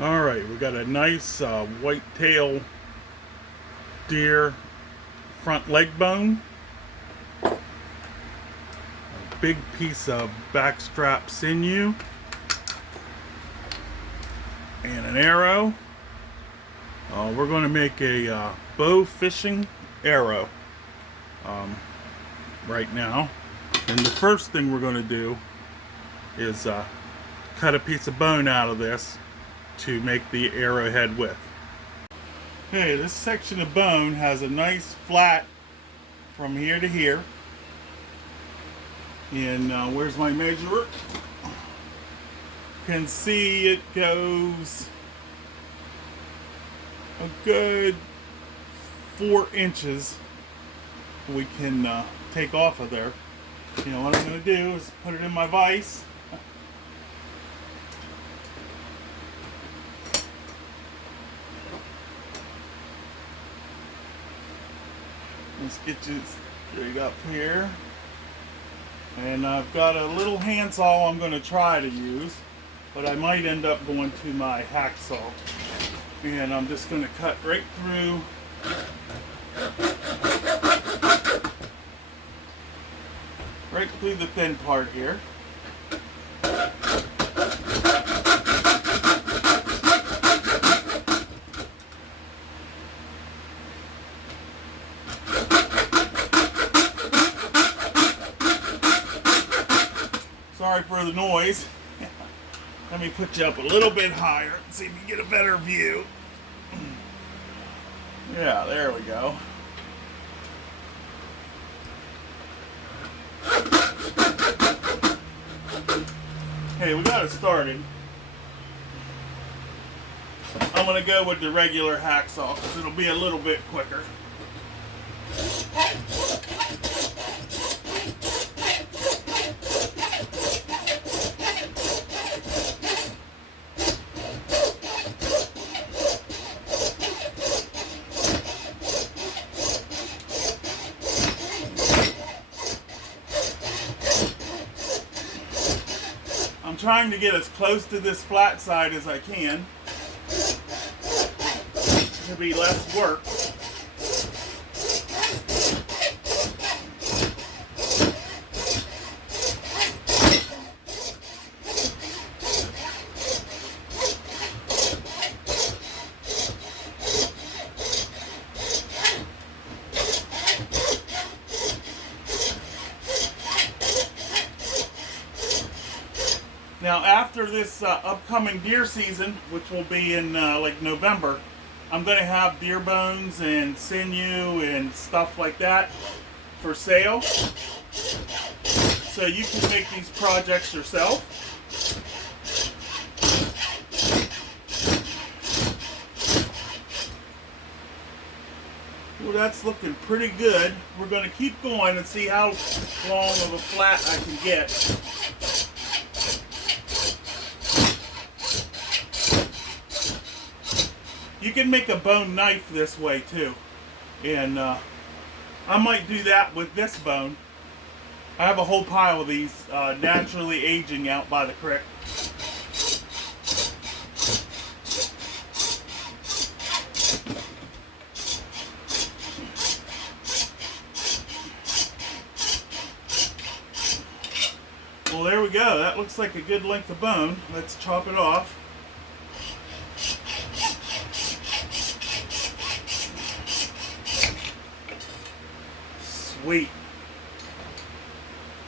Alright, we got a nice whitetail deer front leg bone, a big piece of backstrap sinew, and an arrow. We're going to make a bow fishing arrow right now. And the first thing we're going to do is cut a piece of bone out of this to make the arrowhead with. Okay, this section of bone has a nice flat from here to here. And where's my measurer? You can see it goes a good 4 inches we can take off of there. You know what I'm going to do is put it in my vise. Let's get you straight up here. And I've got a little handsaw I'm going to try to use, but I might end up going to my hacksaw. And I'm just going to cut right through the thin part here. Sorry for the noise. Let me put you up a little bit higher and see if you get a better view. Yeah, there we go. Okay, we got it started. I'm going to go with the regular hacksaw because it'll be a little bit quicker. I'm trying to get as close to this flat side as I can to be less work. Now after this upcoming deer season, which will be in like November, I'm going to have deer bones and sinew and stuff like that for sale. So you can make these projects yourself. Well, that's looking pretty good. We're going to keep going and see how long of a flat I can get. You can make a bone knife this way too, and I might do that with this bone. I have a whole pile of these naturally aging out by the creek. Well, there we go. That looks like a good length of bone. Let's chop it off. Sweet.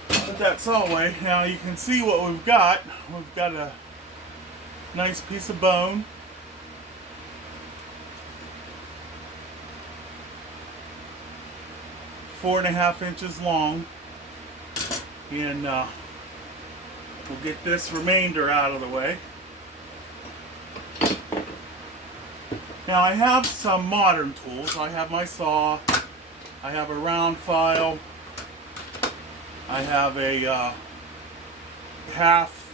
Put that saw away. Now you can see what we've got. We've got a nice piece of bone. Four and a half inches long. And we'll get this remainder out of the way. Now I have some modern tools. I have my saw. I have a round file. I have a half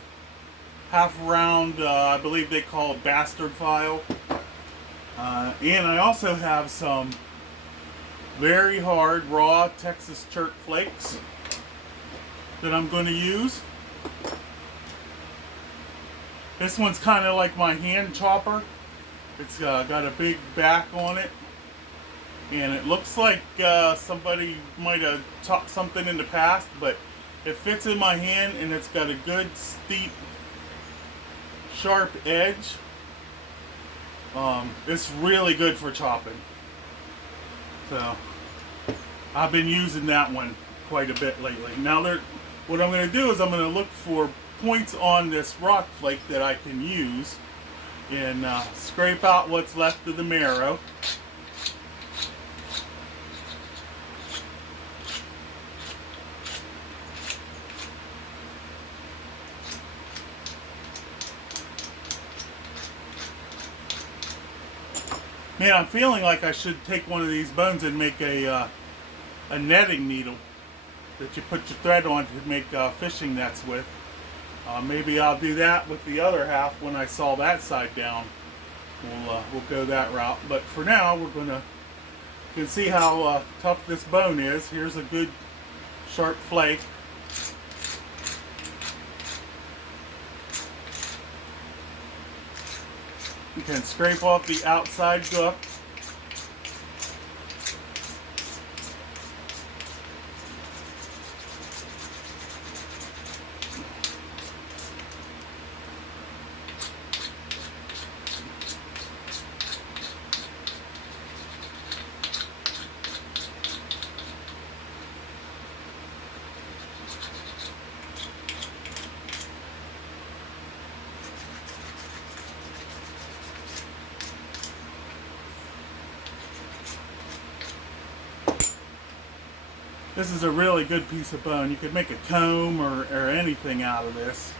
round, I believe they call it bastard file. And I also have some very hard raw Texas chert flakes that I'm going to use. This one's kind of like my hand chopper. It's got a big back on it. And it looks like somebody might have chopped something in the past, but it fits in my hand and it's got a good steep, sharp edge. It's really good for chopping. So I've been using that one quite a bit lately. Now what I'm going to do is I'm going to look for points on this rock flake that I can use and scrape out what's left of the marrow. Man, I'm feeling like I should take one of these bones and make a netting needle that you put your thread on to make fishing nets with. Maybe I'll do that with the other half when I saw that side down. We'll go that route. But for now, you can see how tough this bone is. Here's a good sharp flake. You can scrape off the outside gook. This is a really good piece of bone. You could make a comb or anything out of this.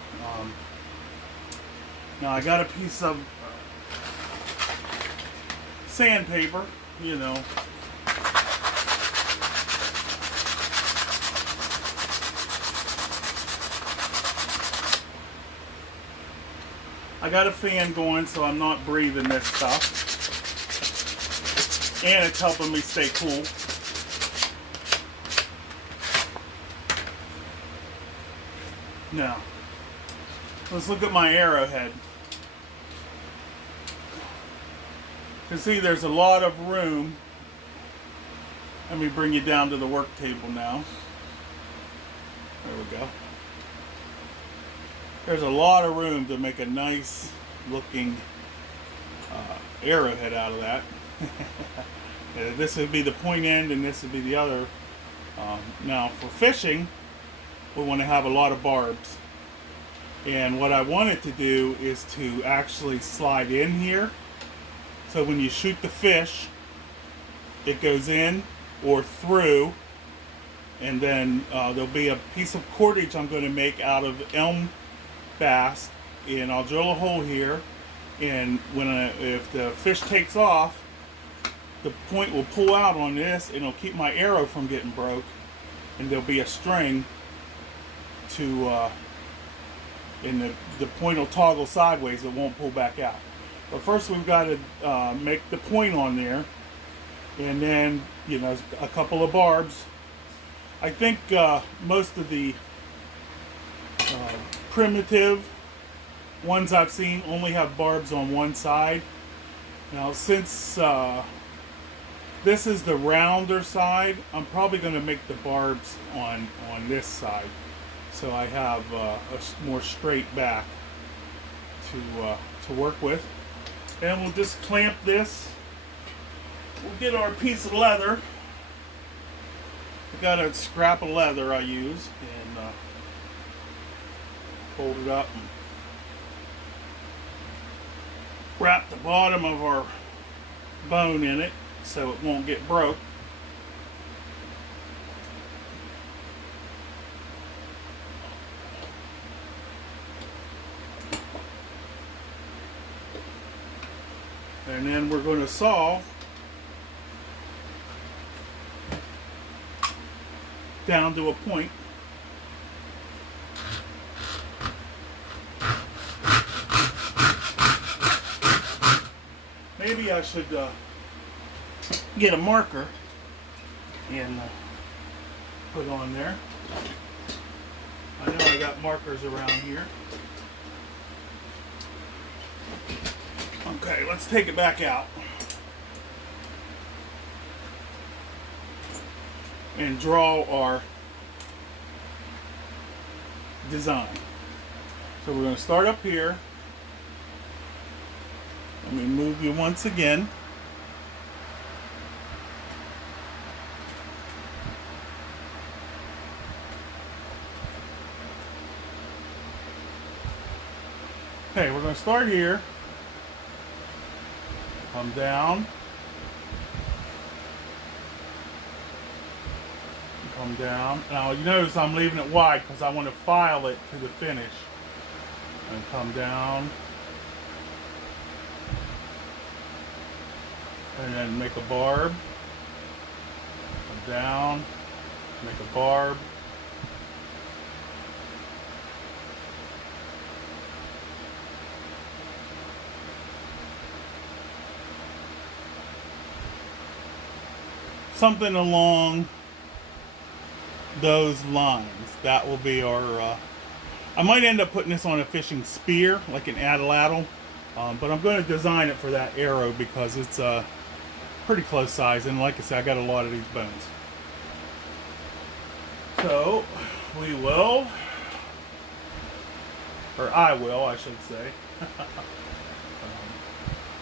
Now I got a piece of sandpaper, you know. I got a fan going so I'm not breathing this stuff. And it's helping me stay cool. Now, let's look at my arrowhead. You can see there's a lot of room. Let me bring you down to the work table now. There we go. There's a lot of room to make a nice looking arrowhead out of that. This would be the point end and this would be the other. Now for fishing, we want to have a lot of barbs. And what I wanted to do is to actually slide in here. So when you shoot the fish, it goes in or through. And then there'll be a piece of cordage I'm going to make out of elm bass. And I'll drill a hole here. And if the fish takes off, the point will pull out on this and it'll keep my arrow from getting broke. And there'll be a string and the point will toggle sideways, it won't pull back out. But first we've got to make the point on there, and then, you know, a couple of barbs. I think most of the primitive ones I've seen only have barbs on one side. Now since this is the rounder side, I'm probably going to make the barbs on this side. So I have a more straight back to work with. And we'll just clamp this. We'll get our piece of leather. I got a scrap of leather I use, and fold it up and wrap the bottom of our bone in it so it won't get broke. And then we're going to saw down to a point. Maybe I should get a marker and put on there. I know I got markers around here. Okay, let's take it back out. And draw our design. So we're going to start up here. Let me move you once again. Okay, we're going to start here. Come down. Come down. Now you notice I'm leaving it wide because I want to file it to the finish. And come down. And then make a barb. Come down. Make a barb. Something along those lines. That will be our I might end up putting this on a fishing spear like an atlatl, but I'm going to design it for that arrow because it's pretty close size, and like I said, I got a lot of these bones. So we will, or I will, I should say.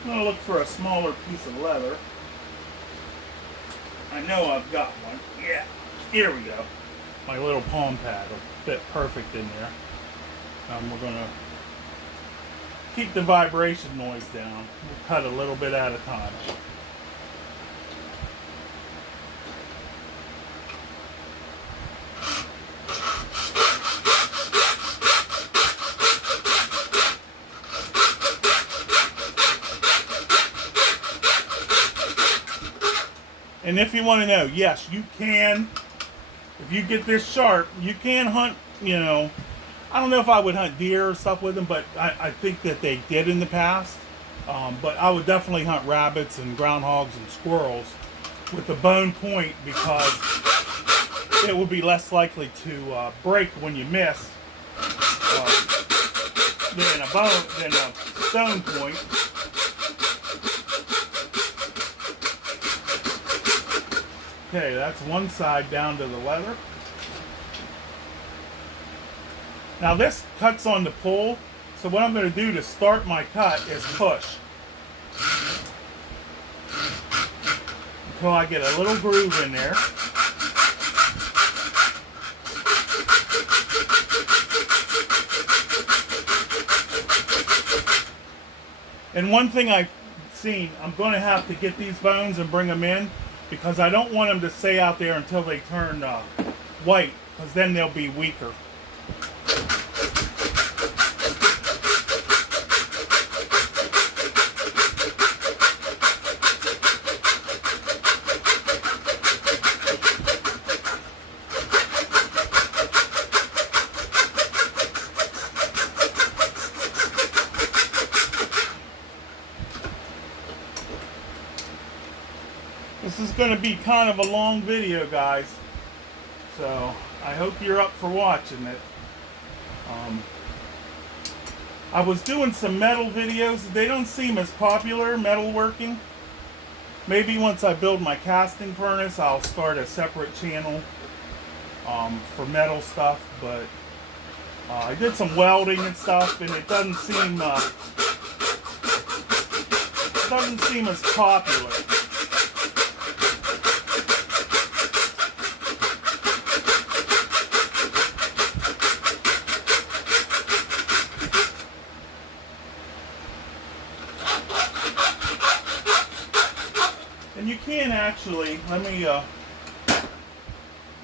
I'm going to look for a smaller piece of leather. I know I've got one. Yeah, here we go. My little palm pad will fit perfect in there. We're going to keep the vibration noise down. We'll cut a little bit at a time. And if you want to know, yes, you can, if you get this sharp, you can hunt, you know, I don't know if I would hunt deer or stuff with them, but I think that they did in the past. But I would definitely hunt rabbits and groundhogs and squirrels with the bone point because it would be less likely to break when you miss than a stone point. Okay, that's one side down to the leather. Now this cuts on the pull, so what I'm going to do to start my cut is push until I get a little groove in there. And one thing I've seen, I'm going to have to get these bones and bring them in because I don't want them to stay out there until they turn white, because then they'll be weaker. This is going to be kind of a long video, guys, so I hope you're up for watching it. I was doing some metal videos. They don't seem as popular, metalworking. Maybe once I build my casting furnace, I'll start a separate channel for metal stuff, but I did some welding and stuff, and it doesn't seem as popular. And you can actually, let me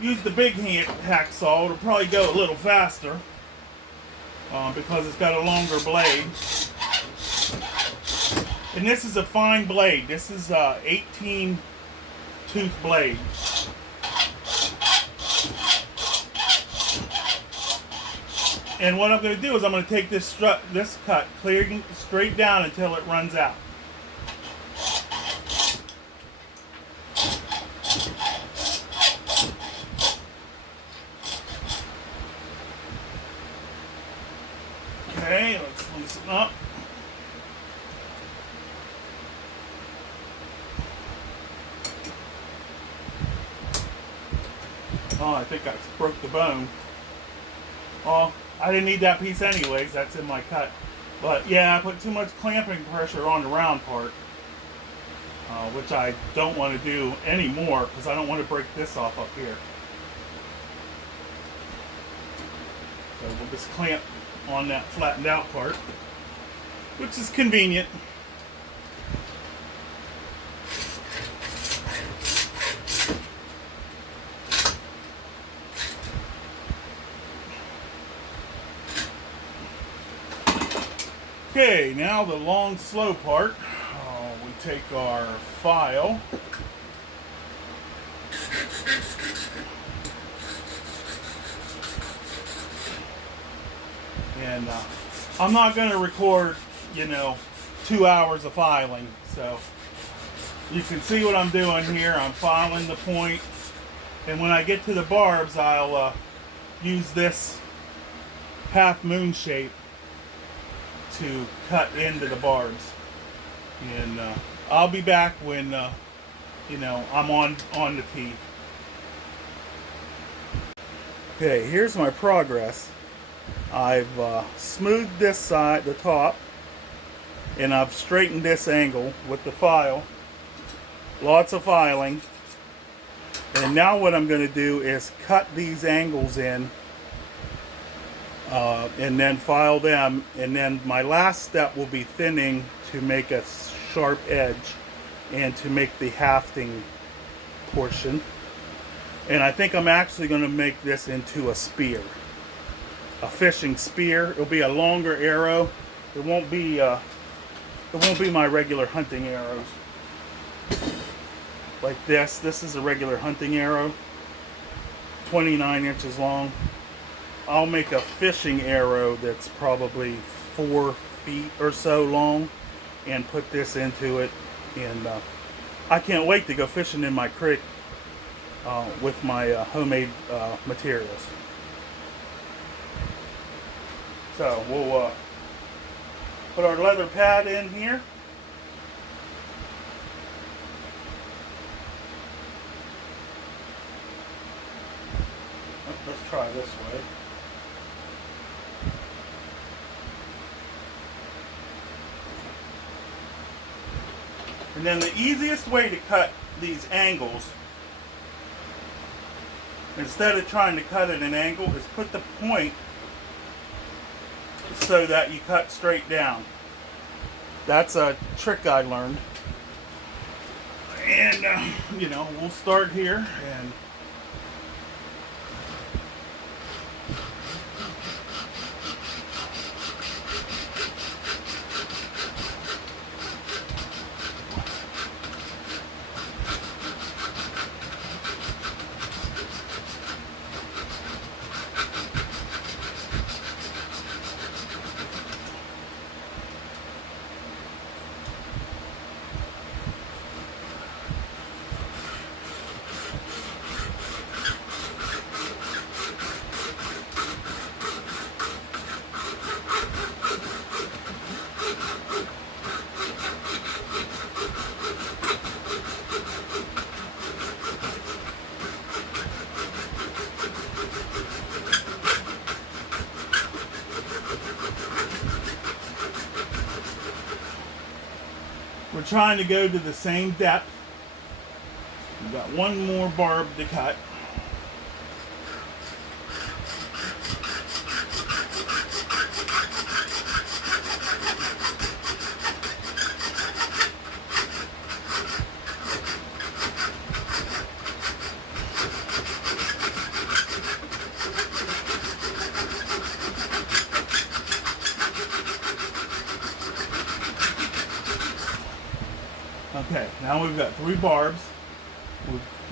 use the big hand hacksaw. It'll probably go a little faster because it's got a longer blade. And this is a fine blade. This is a 18 tooth blade. And what I'm going to do is I'm going to take this cut clear straight down until it runs out. Okay, let's loosen up. Oh, I think I broke the bone. Well, I didn't need that piece anyways. That's in my cut. But yeah, I put too much clamping pressure on the round part, which I don't want to do anymore because I don't want to break this off up here. So we'll just clamp on that flattened out part, which is convenient. Okay, now the long, slow part. We take our file. And I'm not going to record, 2 hours of filing. So you can see what I'm doing here. I'm filing the point. And when I get to the barbs, I'll use this half moon shape to cut into the barbs, and I'll be back when I'm on the teeth. Okay, here's my progress. I've smoothed this side, the top, and I've straightened this angle with the file. Lots of filing, and now what I'm going to do is cut these angles in. And then file them, and then my last step will be thinning to make a sharp edge and to make the hafting portion. And I think I'm actually going to make this into a spear, a fishing spear. It'll be a longer arrow. It won't be my regular hunting arrows like this. This is a regular hunting arrow, 29 inches long. I'll make a fishing arrow that's probably 4 feet or so long and put this into it. And I can't wait to go fishing in my creek with my homemade materials. So we'll put our leather pad in here. Let's try this way. And then the easiest way to cut these angles, instead of trying to cut at an angle, is put the point so that you cut straight down. That's a trick I learned. And, we'll start here and we're trying to go to the same depth. We've got one more barb to cut. Okay, now we've got 3 barbs.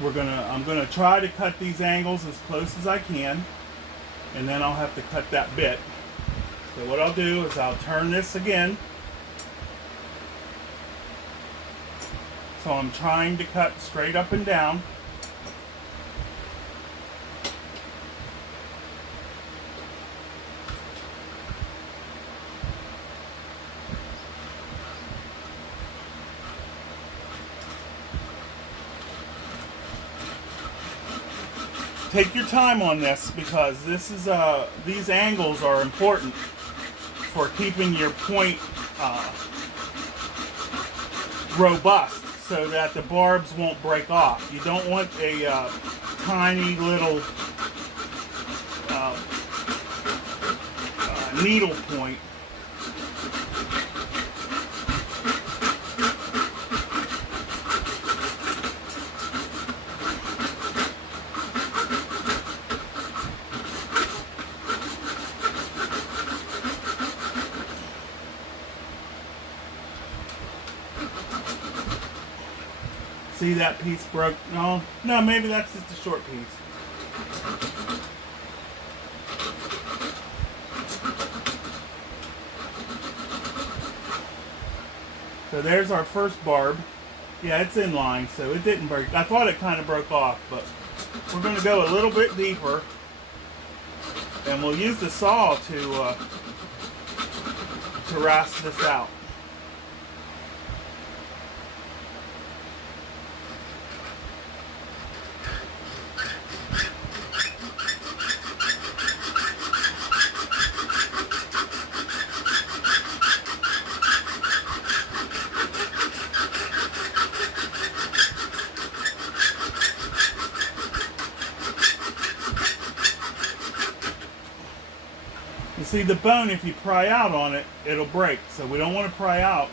I'm gonna try to cut these angles as close as I can, and then I'll have to cut that bit. So what I'll do is I'll turn this again. So I'm trying to cut straight up and down. take your time on this, because this is these angles are important for keeping your point robust, so that the barbs won't break off. You don't want a tiny little needle point. See, that piece broke. No, maybe that's just a short piece. So there's our first barb. Yeah, it's in line, so it didn't break. I thought it kind of broke off, but we're going to go a little bit deeper, and we'll use the saw to rasp this out. You see, the bone, if you pry out on it, it'll break. So we don't want to pry out.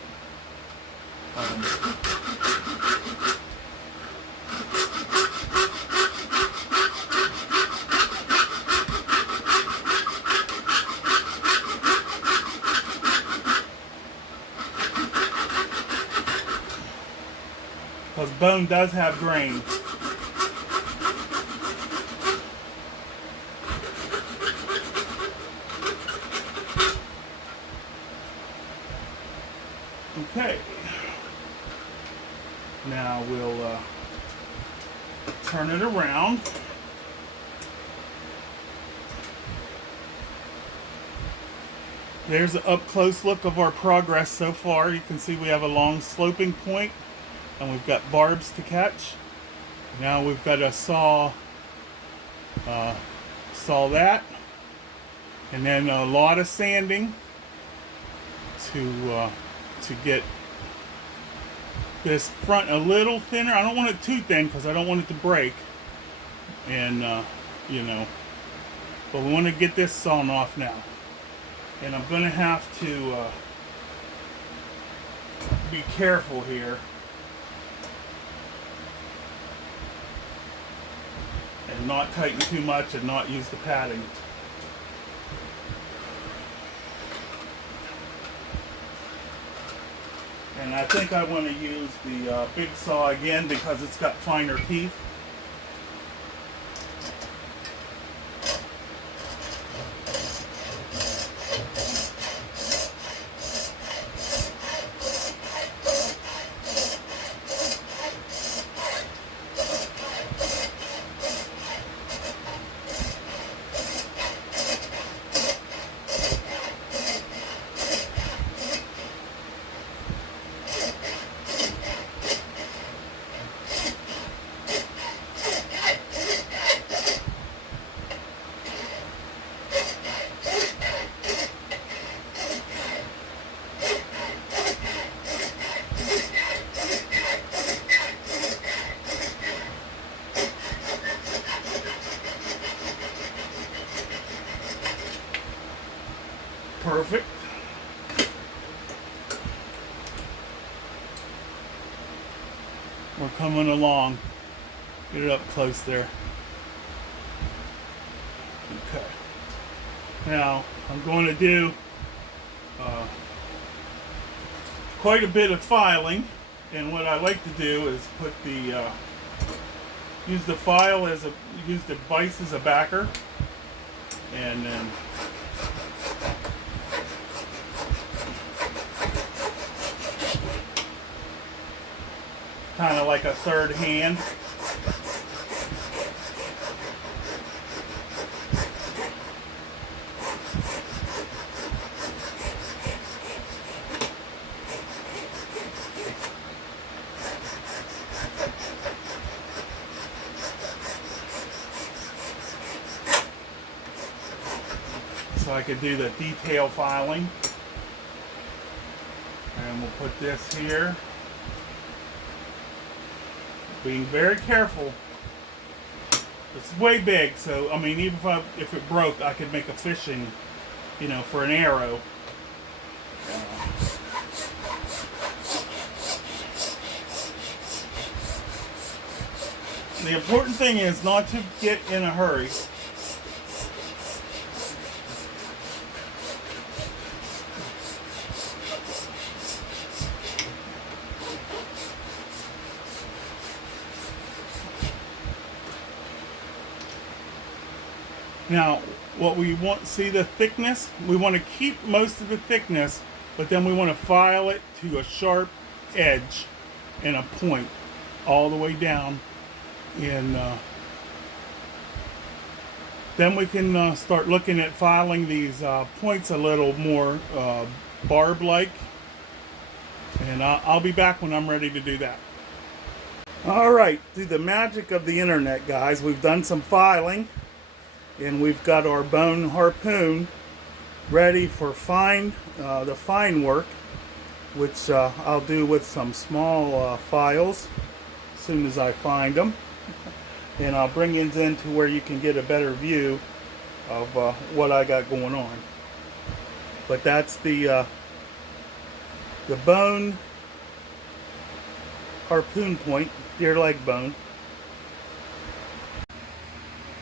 Because bone does have grain. Okay, now we'll turn it around. There's an up-close look of our progress so far. You can see we have a long sloping point, and we've got barbs to catch. Now we've got to saw that, and then a lot of sanding to get this front a little thinner. I don't want it too thin because I don't want it to break, and you know, but we want to get this sawn off now. And I'm going to have to be careful here and not tighten too much and not use the padding. And I think I want to use the big saw again because it's got finer teeth. Perfect. We're coming along. Get it up close there. Okay. Now, I'm going to do quite a bit of filing, and what I like to do is put the use the file as a use the vise as a backer, and then kind of like a third hand. so I could do the detail filing. And we'll put this here. Being very careful. It's way big, so I mean, even if it broke, I could make a fishing, you know, for an arrow. The important thing is not to get in a hurry. Now, what we want, see the thickness? We want to keep most of the thickness, but then we want to file it to a sharp edge and a point all the way down. And then we can start looking at filing these points a little more barb-like. And I'll be back when I'm ready to do that. Alright, through the magic of the internet, guys, we've done some filing. And we've got our bone harpoon ready for the fine work, which I'll do with some small files as soon as I find them. And I'll bring it into where you can get a better view of what I got going on. But that's the bone harpoon point, deer leg bone.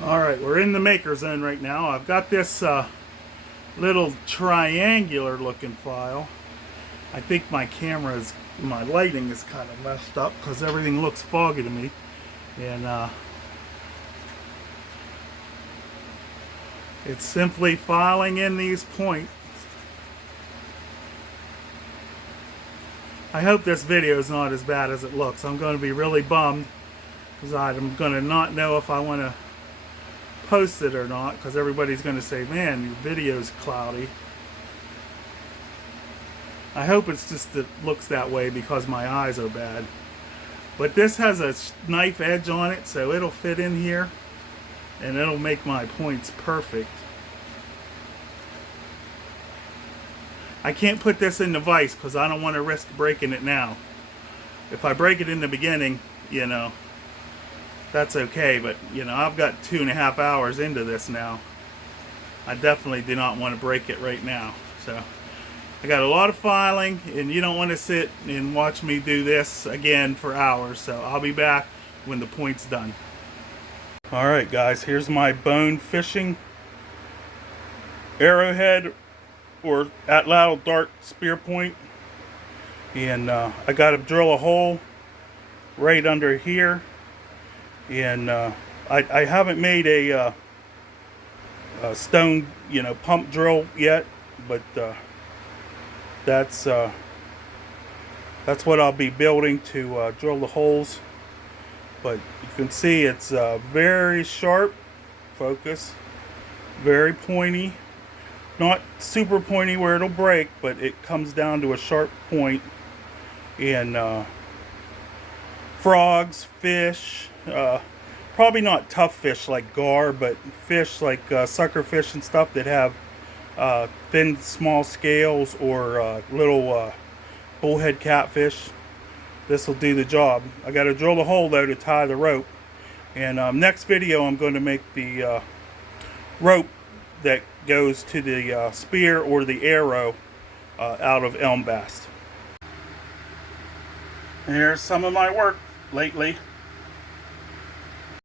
Alright, we're in the maker zone right now. I've got this little triangular looking file. I think my lighting is kind of messed up because everything looks foggy to me. And it's simply filing in these points. I hope this video is not as bad as it looks. I'm going to be really bummed because I'm going to not know if I want to post it or not, because everybody's going to say, man, your video's cloudy. I hope it's just it looks that way because my eyes are bad. But this has a knife edge on it, so it'll fit in here and it'll make my points perfect. I can't put this in the vise because I don't want to risk breaking it now. If I break it in the beginning, you know, that's okay, but you know, I've got 2.5 hours into this now. I definitely do not want to break it right now. So I got a lot of filing, and you don't want to sit and watch me do this again for hours. So I'll be back when the point's done. Alright guys, here's my bone fishing arrowhead or atlatl dart spear point. And I got to drill a hole right under here. And I haven't made a stone, you know, pump drill yet, but that's what I'll be building to drill the holes. But you can see it's very sharp focus, very pointy, not super pointy where it'll break, but it comes down to a sharp point. And frogs, fish, probably not tough fish like gar, but fish like sucker fish and stuff that have thin, small scales, or little bullhead catfish. This will do the job. I got to drill the hole though to tie the rope. And next video, I'm going to make the rope that goes to the spear or the arrow out of elm bast. And here's some of my work lately.